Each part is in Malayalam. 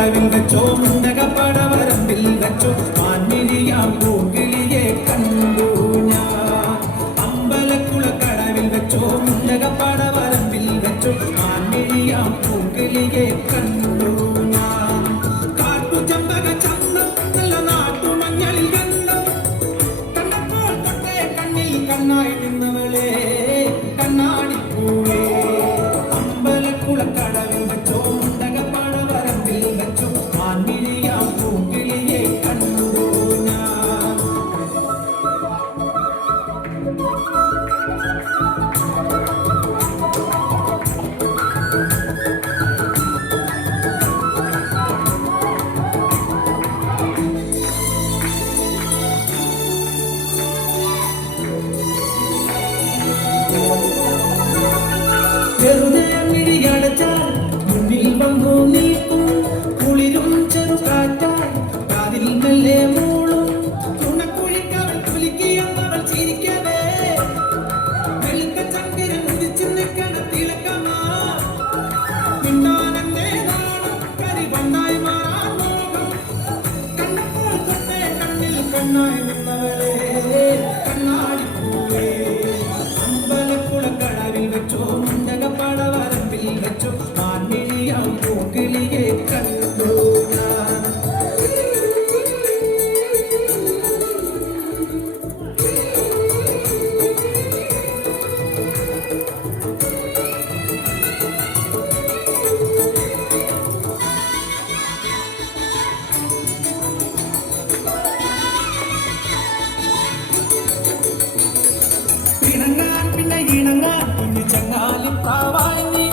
കടവിൽ വെച്ചോ മുണ്ടകപ്പടവരമ്പിൽ വെച്ചോ മാൻമിഴിയാം പൂങ്കിളിയെ കണ്ടു ഞാൻ. അമ്പലക്കുള കടവിൽ വെച്ചോ മുണ്ടകപ്പടവരമ്പിൽ വെച്ചോ മാൻമിഴിയാം പൂങ്കിളിയെ കണ്ടു ഞാൻ. കാട്ടുചെമ്പക ചന്തം നല്ല നാട്ടുമഞ്ഞളിൽ ഗന്ധം കണ്ടപ്പോൾ തൊട്ടേ കണ്ണിൽ കണ്ണായി നിന്നവളെ കണ്ണാടിപ്പൂവേ. അമ്പലക്കുള കടവിൽ വെച്ചോ മുണ്ടകപ്പടവരമ്പിൽ വെച്ചോ മാൻമിഴിയാം പൂങ്കിളിയെ കണ്ടു ഞാൻ. വെറുതെ മിഴിയടച്ചാൽ മുന്നിൽ വന്നു നിൽക്കും കുളിരും ചെറുകാറ്റായി കാതിൽ മെല്ലെ മൂളും തുണക്കുഴിക്കവൾ കുലുക്കിയെന്നവൾ ചിരിക്കവേ. വെളുത്ത ചങ്കിരൻ ഉദിച്ചു നിൽക്കണ തിളക്കമാ മിണ്ടാനെന്നെ നാണം കരിവണ്ണായി മാറാൻ മോഹം കണ്ടപ്പോൾ തൊട്ടേ കണ്ണിൽ കണ്ണായി നിന്നവളെ കണ്ണാടിപ്പൂവേ. അമ്പലക്കുള കടവിൽ വെച്ചോ മുണ്ടകപ്പടവരമ്പിൽ വെച്ചോ മാൻമിഴിയാം പൂങ്കിളിയെ കണ്ടു ഞാൻ. ഇണങ്ങാൻ പിന്നെ ഇണങ്ങാൻ കുഞ്ഞു ചങ്ങാലി പ്രാവായി നീ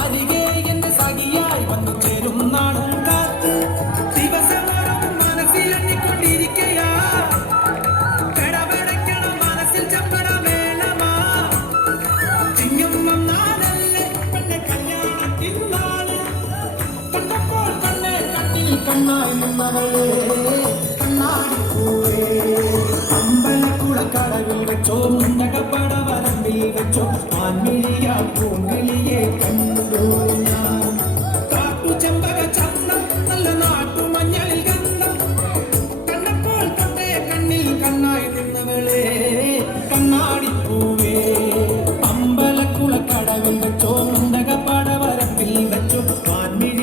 അരികെ എന്റെ സഖിയായി വന്നു ചേരും നാടും കാത്ത് ദിവസമോറും മനസ്സിൽ എണ്ണിക്കൊണ്ടിരിക്കയാ കടവടയ്ക്കണം മനസ്സിൽ ചപ്പട വേണമാ ചിങ്ങം വന്നാലല്ലേ പെണ്ണെ കല്യാണത്തിൻ നാള് കണ്ടപ്പോൾ തന്നെ കണ്ണിൽ കണ്ണായി നിന്നവളെ കണ്ണാടിപ്പൂവേ. അമ്പലക്കുള കടവിൽ വെച്ചോ മുണ്ടകപ്പടവരമ്പിൽ വെച്ചോ മാൻമിഴിയാം പൂങ്കിളിയെ കണ്ടു ഞാൻ. കാട്ടുചെമ്പക ചന്തം നല്ല നാട്ടുമഞ്ഞളിൽ ഗന്ധം കണ്ടപ്പോൾ തൊട്ടേ കണ്ണിൽ കണ്ണായി നിന്നവളെ കണ്ണാടിപ്പൂവേ. അമ്പലക്കുള കടവിൽ വെച്ചോ മുണ്ടകപ്പടവരമ്പിൽ വെച്ചോ മാൻമിഴി